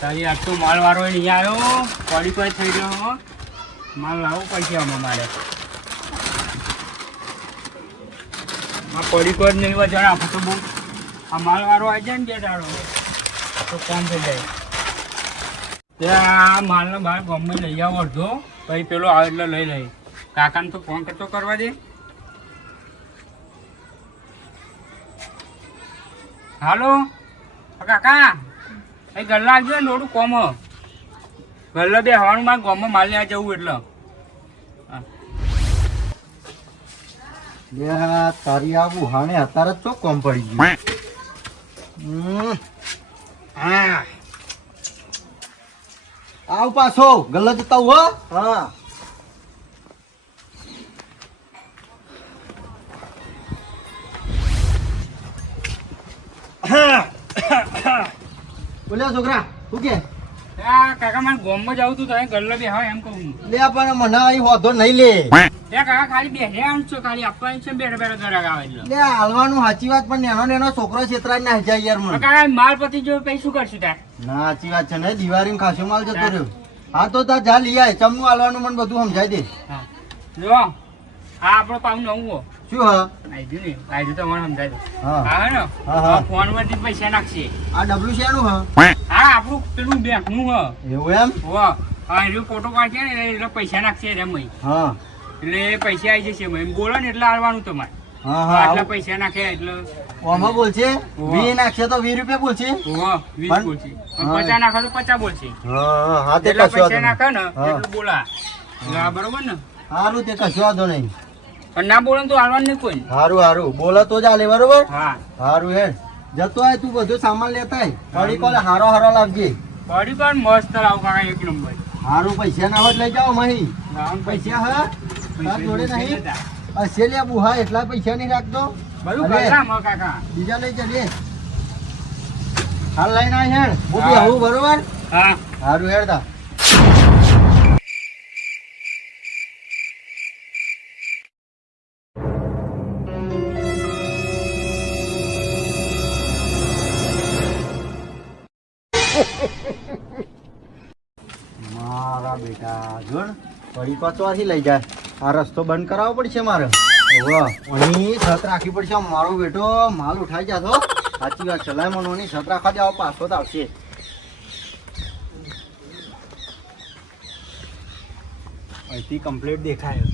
તારી આજ તો માલ વાળો નહીં આવ્યો, પડી કોઈ થઈ ગયો. માલ લાવવો પડશે આમાં મારે. આ પડી કોઈ જ નહીં વજન આપો તો બહુ. આ માલ વાળો આવી જાય ને જે દાડો તો કામ થઈ જાય. ત્યાં માલને બહાર ગમે લઈ આવો અડધો, પછી પેલો આવે એટલે લઈ લઈ. કાકાને તો ફોન કરતો કરવા દે. હાલો કાકા, એ ગલ્લા આવજો ને થોડું કોમ. ગલ્લા બે હવાનું માં ગોમાં માલ લેવા જવું એટલે. તારી આવું હાણે અત્યારે જ ચો કોમ પડી ગયું. આવ પાછો ગલ્લા જતા હો. હા બોલ્યા છોકરા શું કે? કાકા મને ગોમમાં જવું તું તમે ગલ્લા બે હા એમ કહું. લે પણ મને અહીં હોધો નહીં લે. કાકા ખાલી બે છો, ખાલી આપવાની છે બેઠા બેઠા ઘરાક આવે એટલે. લે હાલવાનું સાચી વાત, પણ નેનો છોકરો છેતરા ના જાય યાર મને. કાકા માલ પતિ જો પછી શું કરશું તાર? ના સાચી વાત છે ને, દિવાળી ખાસો માલ જતો રહ્યો. હા તો તાર જા લઈ આય, ચમનું હાલવાનું મને બધું સમજાય દે. જો હા આપણો પાઉં નવું હો. શું હા આયુ તો મને સમજાય દે. હા હા ને હા ફોન માંથી પૈસા નાખશે. આ ડબલું શેનું હા? હા આપણું પેલું બેંક નું હ. એવું એમ? હા એનો ફોટો પાડશે ને એટલે પૈસા નાખશે એમ. હા એટલે પૈસા આવી જશે એમ બોલો ને એટલે આવવાનું તમારે. હા આટલા હા પૈસા નાખે એટલે ઓમાં બોલશે 20 નાખશે તો 20 રૂપિયા બોલશે. 20 બોલશે, 50 નાખે તો 50 બોલશે. હા હા તે જેટલા કશો પૈસા નાખે ને એટલું બોલા. બરોબર ને? સારું તે કશો વાંધો નહીં. પણ ના બોલે તો હાલવાનું નહીં કોઈ. સારું સારું બોલે તો ચાલે બરોબર. હા સારું હેડ જતો હોય તું બધું સામાન લેતા આય. પડી કોલે હારો લાવજે. પડી પણ મસ્ત લાવ કાકા, એક નંબર. હારું પૈસા ના હોત લઈ જાઓ મહી. પૈસા હા તાર જોડે નહીં? અસેલિયા બુહા એટલા પૈસા નહીં રાખતો. બધું અરે, કરલા મ કાકા. બીજા લઈ જજે. હાલ લઈને આય હેડ બુટી આવું બરોબર. હા સારું હેડ તા. મારા બેટા જોણ પડી પાછવાથી લઈ જાય. આ રસ્તો બંધ કરાવવો પડશે મારે. અહીં છત રાખવી પડશે. મારો બેટો માલ ઉઠાઈ જાતો. સાચી વાત ચલાય મનોની છત રાખવા જાવ પાછો તો આવશે. અહીંથી કમ્પ્લીટ દેખાય.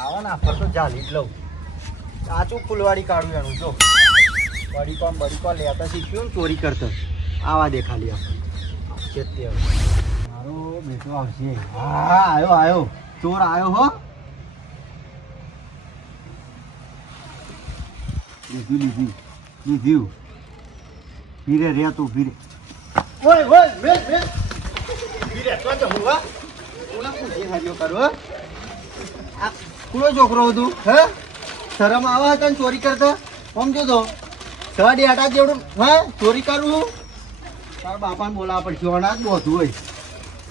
આવો ને આપણે તો ચાલી જ લઉં. કાચું ફૂલવાડી કાઢું એનું જો. બડીકો લેતા શીખ્યું ને ચોરી કરતો. આવા દેખાલી આપણે આવશે તે મારો બેટો આવશે. હા આવ્યો ચોર આવ્યો હો. લીધું ફીરે રે તું ફીરે. ઓય મેલ ફીરે તો જમું હા. કોના પૂછી હાજો કરો આ કોનો છોકરો હતું હે? શરમ આવે તને ચોરી કરતા? સમજો તો સડી આટા જેવડું હા ચોરી કરું. તારા બાપાને બોલાવા પડશે. અનાજ બોધું હોય.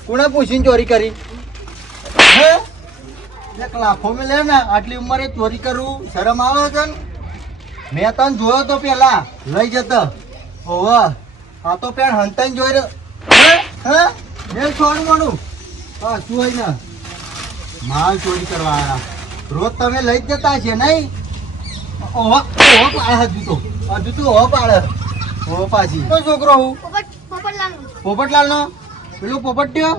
કોને પૂછીને ચોરી કરી હે? એક લાખો મેં લે ને આટલી ઉંમરે ચોરી કરું શરમ આવે છે ને? મેં તને જોયો તો પેલા લઈ જતો. ઓવા આ તો પેણ હંતાઈને જોઈ રહ્યો હે? મેં છોડ મળું હા શું હોય ને માલ ચોરી કરવા આવ્યા. રોજ તમે લઈ જ જતા છે નહીં? ઓહો પાડે હજુ તો ઓહો પાડે. ઓહો પાછી તો છોકરો હું પોપટલાલ નો પેલું પોપટ્યો.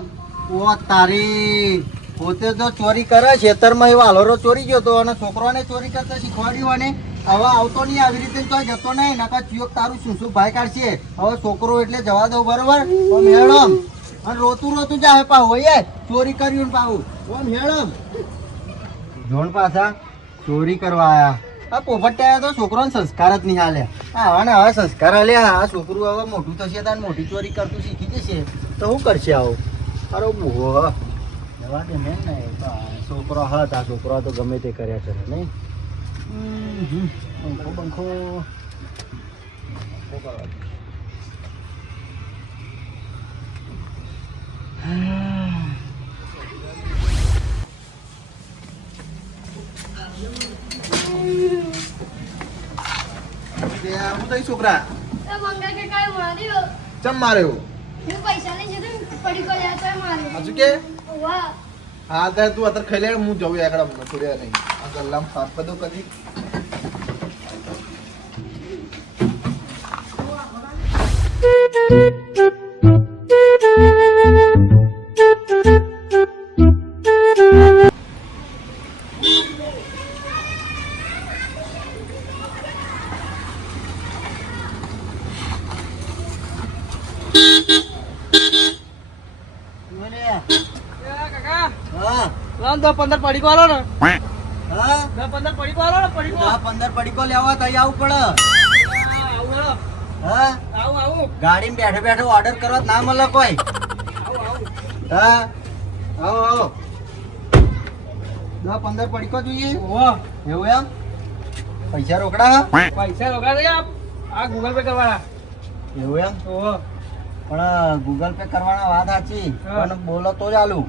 ઓ તારી પોતે તો ચોરી કરે ખેતરમાં એવો હાલોરો ચોરી ગયો તો અને છોકરાને ચોરી કરતા શીખવાડ્યું. અને હવે આવતો નહીં આવી રીતે તો જતો નહીં નકા ચિયોક તારું શું ભાઈ કાઢશે. હવે છોકરો એટલે જવા દઉં બરોબર. મેડમ અને રોતું જાય પાવું હોય ચોરી કર્યું ને પાવું મેડમ જોણ પાછા ચોરી કરવા આયા. આ પોપટ્યા તો છોકરોને સંસ્કાર જ નહીં હાલે. આવા ને હવે સંસ્કાર હાલ્યા. આ છોકરું હવે મોટું થશે તાર મોટી ચોરી કરતું શીખી જશે તો શું કરશે આવું? અરે બહુ જવા દે મેં ને છોકરો હતા છોકરો તો ગમે તે કર્યા કરે નહીં. પંખો છોકરા ચમ માર્યો હું પૈસા લઈને જતો ને પડી ગયો યાર તો મારે હજુ કે વાહ હા તો તું અત્યારે ખાઈ લે હું જઉં આગળ થોડી નહીં આ ગલ્લામાં સાફ કરી દઉં કદી કાકા હા લાવ 10-15 પડીકો આલો ને હા 10-15 પડીકો આલો ને પડીકો 15 પડીકો લેવા તઈ આવું પડે આવું હેલો હા આવું ગાડીમાં બેઠો બેઠો ઓર્ડર કરવા ના મળે કોઈ હા આવો આવો 10-15 પડીકો જોઈએ ઓહો એવું એમ પૈસા રોકડા પૈસા લગાડે આ ગૂગલ પે કરવાના એવું એમ ઓહો પણ ગૂગલ પે કરવાના વાત સાચી હા. પણ બોલો તો ચાલુ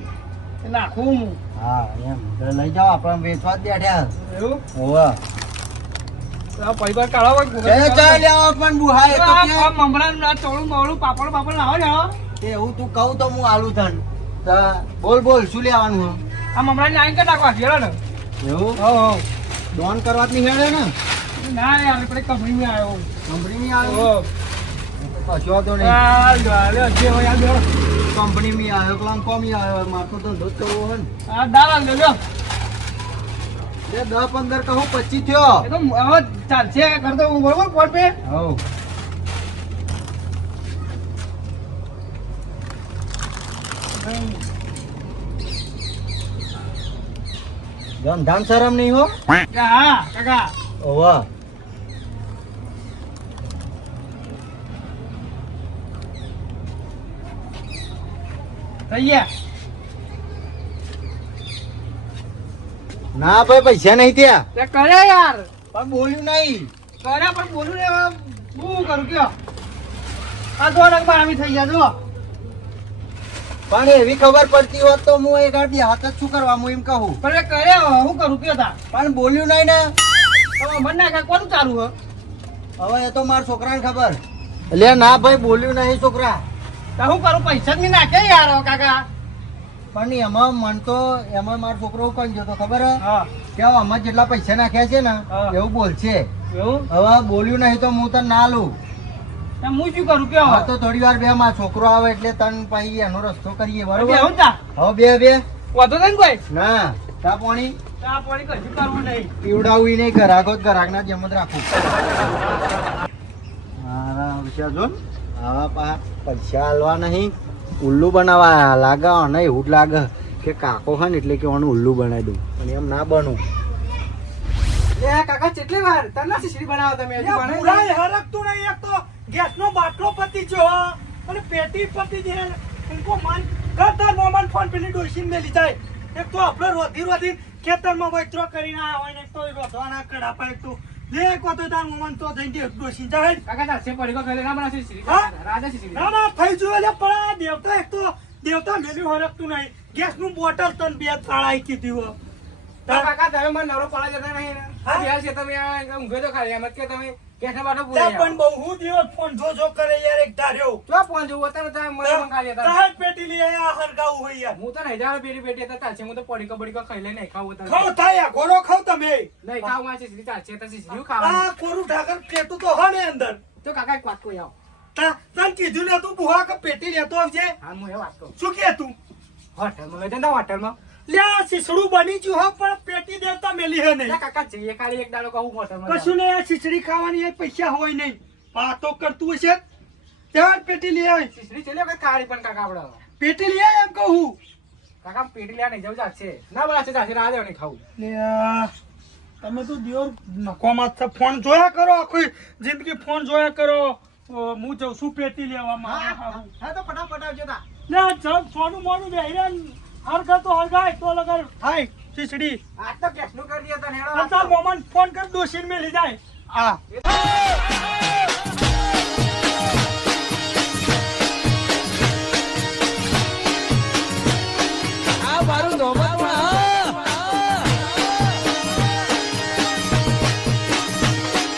નાખું હું હા એમ તો લઈ જાઓ આપણે વેચવા જ બેઠ્યા એવું ઓવા પરિવાર કાઢો ગૂગલ એ ચાલ આવો પણ બુહાય તો કે મમરા ના ચોળું મોળું પાપડ પાપડ લાવો ને એવું તું કહું તો હું આલુ થન બોલ બોલ શું લેવાનું આ મમરા ને આઈને નાખવા ગયેલો ને એવું હો હો ડોન કરવા જ નહીં હેડે ને ના યાર આપણે કંપનીમાં આવ્યો કંપની હો આવ્યો કશો તો નહીં આ લે જે હોય આ બેરો કંપની માં આવ્યો ક્લામ કોમી આવ્યો મારતો તો ધોત કરવો હોય ને આ દાલ લે લ્યો એ 10-15 કહું 25 થયો એ તો હવે ચાલશે કરતો હું બરોબર ફોન પે હવ જમ ધામ શરમ નહીં હો હા કાકા ઓવા થઈ ગયા ના ભાઈ પૈસા નહીં ત્યાં તે કરે યાર પણ બોલ્યું નહીં કરે પણ બોલું ને હવે શું કરું કયો આ 2 લાખ બારામી થઈ ગયા જો પણ એવી ખબર પડતી હોત તો હું એક આડી હાથ જ શું કરવા હું એમ કહું પણ એ કરે હું કરું કયો તા પણ બોલ્યું નહીં ને તમે મન નાખે કોનું ચાલુ હે હવે એ તો મારા છોકરાને ખબર એટલે ના ભાઈ બોલ્યું નહીં છોકરા તો હું કરું પૈસા જ નહીં નાખે યાર હવે કાકા પણ એમાં મન તો એમાં મારો છોકરો કઈ જતો ખબર હે? હા કે હવે અમે જેટલા પૈસા નાખ્યા છે ને હા. એવું બોલશે એવું હવે બોલ્યું નહીં તો હું તને ના લઉં તો હું શું કરું કયો હા તો થોડી વાર બે મારો છોકરો આવે એટલે તને પછી એનો રસ્તો કરીએ બરોબર હું તા હવે બે વધુ નહીં કોઈ ના ચા પાણી આ પાણી કશું કરવું નહીં પીવડાવવું નહીં ગ્રાહકો ગ્રાહક ના જેમ જ રાખવું મારા વિચાર જો ને, આવા પૈસા આલવા નહીં ઉલ્લુ બનાવવા લાગે અને એવું જ લાગે કે કાકો હોય ને એટલે કે ઓનું ઉલ્લુ બનાવી દઉં પણ એમ ના બનું એ કાકા કેટલી વાર તને શીશડી બનાવો તમે હજુ પણ પુરાય હરકતું નહીં એક તો ગેસનો બાટલો પતી ગયો અને પેટી પતી ગઈ ઉनको માન કરતા મોમન ફોન પેલી ડોસીને મેલી જાય એક તો આપણે રોધી ખેતરમાં વૈત્રો કરીને આયા હોય ને એક તો રોધવાના કડા પર એક તો લે કો તો તાર મોમન તો જઈને ડોસી જાય કાકા તારસે પડી ગયો ખેલે ના બનાવશે શીશડી હા? રાજા શીશડી ના ના થઈ જોયો લે પણ આ દેવતા એક તો દેવતા મેલ્યું હરકતું નહીં ગેસનું બોટલ તન બે થાળાઈ કીધી હો કાકા તમે મને નવરો પાડા જતા નહીં ને હા? આ છે તમે આ ઊંઘે તો ખાલી એમ જ કે તમે કેઠા બાટો ત્યાં પૂરી પણ બહુ હું દિવસ ફોન જો કરે યાર એક ધાર્યો તો ફોન જોવો તમે તમે મને પણ ખાલી હતા તાર પેટી લઈ આયા હરગાવું હોય યાર હું તો નહીં જાણો પેરી પેટી હતા ચાલશે હું તો પડીકો બડીકો ખાઈ લઈ નહીં ખાવું તમે ખાવ થાય ઘોડો ખાવ તમે નહીં ખાવું આ શીશડી ચાલશે તો શીશડી ખાવાનું આ કોરું ઢાકર પેટું તો હોય ને અંદર તો કાકા એક વાત કહું આવો તને કીધું ને તું બુહા કે પેટી લેતો આવજે હા હું એ વાત કહું શું કે તું હોટલમાં લઈ જતા હોટલમાં લ્યા શીસડું બની ગયું હા પણ પેટી દેવતા મેલી હે નહીં કાકા જઈએ ખાલી એક દાડો કહું હોટલમાં કશું નહીં આ શીસડી ખાવાની એ પૈસા હોય નહીં વાતો કરતું હશે ત્યાં પેટી લઈ આવે શીશડી ચલ્યો કે ખાડી પણ કાકા આપણે પેટી લઈ આવે એમ કહું કાકા પેટી લેવા નહીં જવું ચાલશે ના બોલાશે ચાલશે રાહ દેવા નહીં ખાવું લ્યા, તમે તો દિયોર નકોમાં જ ફોન જોયા કરો આખી જિંદગી ફોન જોયા કરો હું જઉં છું પેટી લેવા મારે હારું. હા તો ફટાફટ આવજો તા લ્યા, જબ સોનું મોનું બેહીને હરગા તો હરગાય તો લગર હાય શીસડી આજ તો કેસનું કરી દે તને હેડો અત્યારે મોમન ફોન કર દોશીને મેલી જાય આ